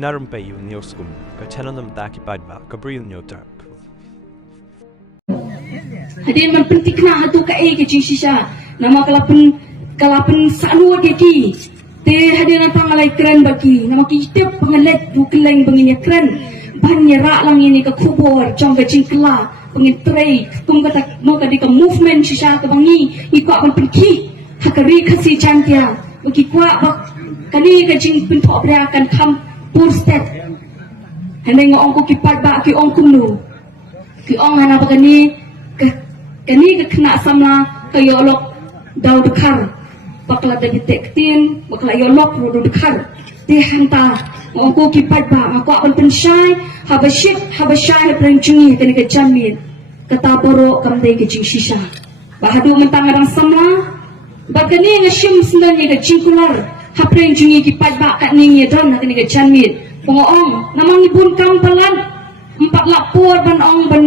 Narum Bayu Nioskum, Katanam Daki Badba, Gabriel Nyotark. Hadin man penting na hatu ka ke shisha nama kalapan sanu deki te hadin na tangalai keren bagi nama kita pengelet bukeleng bangin keren banyak rak lang ini ke kubur jong ke jingkla bangin tray kum kata mo ka di ka movement shisha ka bangi iko akan pergi hakari kasi chantia bagi kwa bak kani ka jing pinto akan kam pur step heneng ong ko kipat ba ki ong kumnu ki ong hana bagani kani ke kena samla ke yolok daud dekar bakla dari tektin bakla yolok rodo dekar di hanta ongko kipat ba aku akan pensyai habashai perencungi kani ke jamin kata borok kamdai ke jing shisha bahadu mentang orang samla bakani ngashim sendanya ke jingkular haperencungi kipat ba kat ningi dan kani ke jamin pengoong namang ibun kam pelan 4 lapor ban ong ban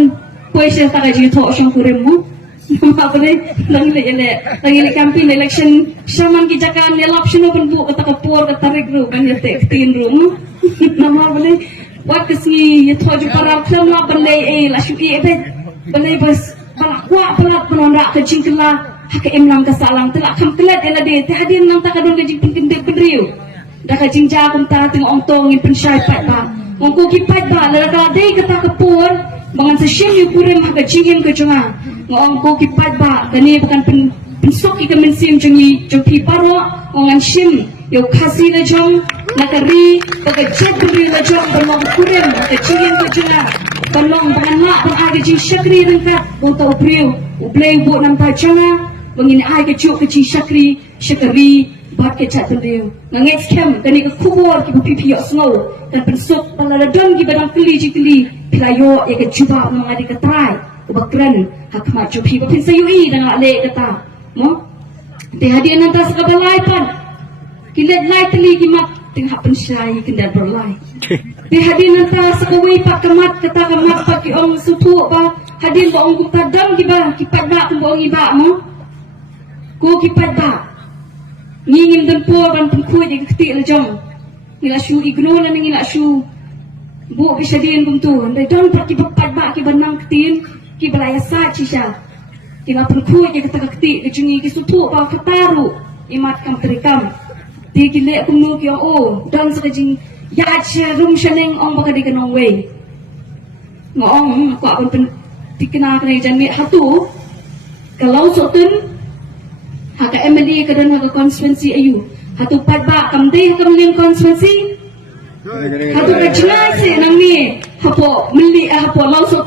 kuasa tak aja thok sang kuremu apa ni lagi campaign election shaman ki jakan ne option open bu kata kapur kata regru kan ya tek tin room nama boleh wat kasi ya thok ju para khama balai la shu e be balai bas balak wa balak penonda ke jingkla hak emlam ka salang telak kham kelat ela de te hadin nang tak adon ke jing pindek pendriu dah ka jingja kum ta teng ong tong in pensyai pat ba ongko ki pat ba la ka dei kata kapur bangan sesyen yu kurem hak jingin ke jonga ngong ko kipat ba kani bukan pensok ki kemensim jongi jopi paro ngan shim yo khasi la jong nakari baga jet beri la jong balong kurem ke jingin ke jonga balong bangan mak bang age jing syakri rengkat bota ubriu ublei bo nam ta jonga bangin age juk ke jing syakri bat ke chat beriu nganget kem kani ke kubur ki pipi yo snow dan pensok pala don ki badang keli pelayo ya ke juba mengadi ke try kebakran hak mak jupi bapin sayui dan ale kata mo te hadian nanti sekabalai pan kilet lai teli kimat ting hak pensyai kendal berlai te hadian nanti sekawai pak kemat kata kemat pak ki ong supu ba hadian ba ong gupta dam ki ba kipat ba kum ong iba mo ko kipat ba ngingin dan po ban pengkui di keti lejong ngila shu igno na ngila shu bu bisa diin kum tu ndai don pergi bapat ba ki banang ketin ki balaya sa cisha ki ma pengkui di kata keti kecungi ki supu ba kataru imat kam terikam di ki le kum nu ki o dan sekajing ya che rum shaneng ong ba ka di kanong we ngong ko akan pen dikena kena jami hatu kalau sotun haka MLA kadan haka konstituensi ayu hatu padba kamdei kamlim konstituensi hatu kajnai se nang ni hapo mili hapo lauso